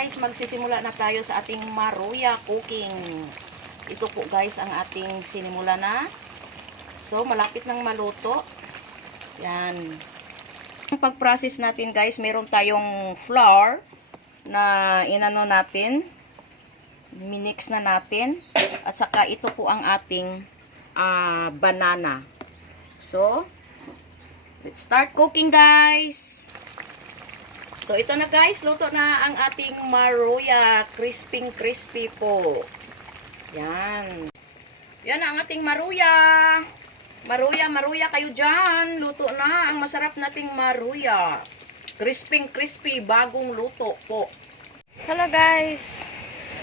guys, magsisimula na tayo sa ating maruya cooking. Ito po guys ang ating sinimula na. So, malapit nang maluto. Yan. Ang pag-process natin guys, meron tayong flour na inano natin. Minix na natin. At saka ito po ang ating banana. So, let's start cooking guys. So, ito na guys, luto na ang ating maruya. Crispy po. Yan. Yan ang ating maruya. Maruya kayo dyan. Luto na ang masarap nating maruya. Crispy, bagong luto po. Hello guys.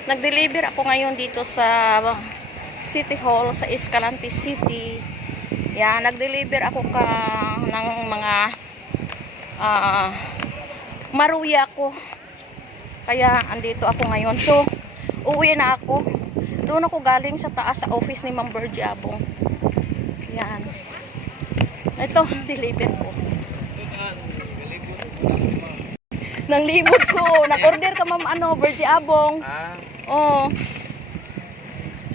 Nag-deliver ako ngayon dito sa City Hall, sa Escalante City. Yan, nag-deliver ako ng mga maruya ko. Kaya andito ako ngayon. So, uwi na ako. Doon ako galing sa taas sa office ni Ma'am Virgie Abong. Yan. Ito, deliver ko. Nang libot ko. Nag-order ka Ma'am Virgie Abong. Oh.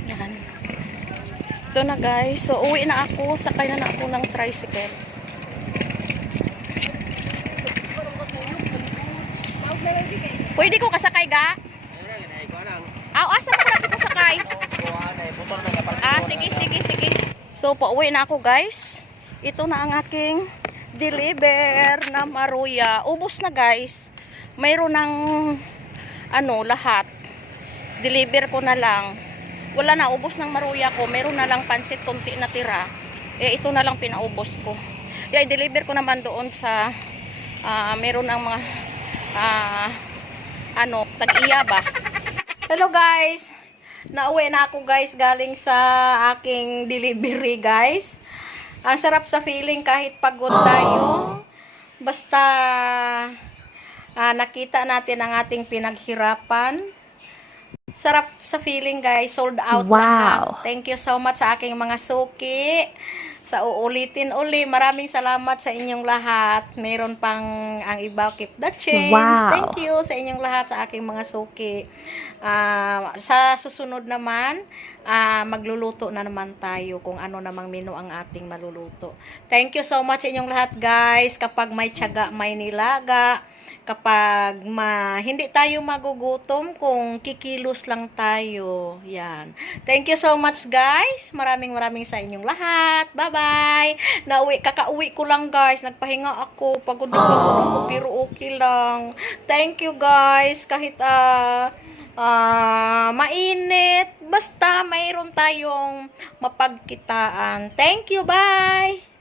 Yan. Ito na guys. So, uwi na ako. Sakay na ako ng tricycle. Pwede ko kasakay ga? Asa mo na ko sakay? Sige. So, pauwi na ako guys. Ito na ang aking deliver na maruya. Ubos na guys. Mayroon ng lahat. Deliver ko na lang. Wala na, ubos ng maruya ko. Mayroon na lang pansit, konti na tira. Ito na lang pinaubos ko. I-deliver ko naman doon sa mayroon ng mga tag-iya ba. Hello guys. Nauwi na ako guys galing sa aking delivery guys. Ang sarap sa feeling kahit pagod tayo. Basta nakita natin ang ating pinaghirapan. Sarap sa feeling guys. Sold out lahat. Thank you so much sa aking mga suki. Sa uulitin uli. Maraming salamat sa inyong lahat. Meron pang ang iba, keep the change. Thank you sa inyong lahat sa aking mga suki. Sa susunod naman, magluluto na naman tayo kung ano namang menu ang ating maluluto. Thank you so much sa inyong lahat guys. Kapag may tiyaga, may nilaga. Kapag hindi tayo magugutom kung kikilos lang tayo. Yan. Thank you so much guys. Maraming sa inyong lahat. Bye-bye. Kakauwi ko lang guys. Nagpahinga ako. Pagod ako pero okay lang. Thank you guys. Kahit mainit. Basta mayroon tayong mapagkitaan. Thank you. Bye.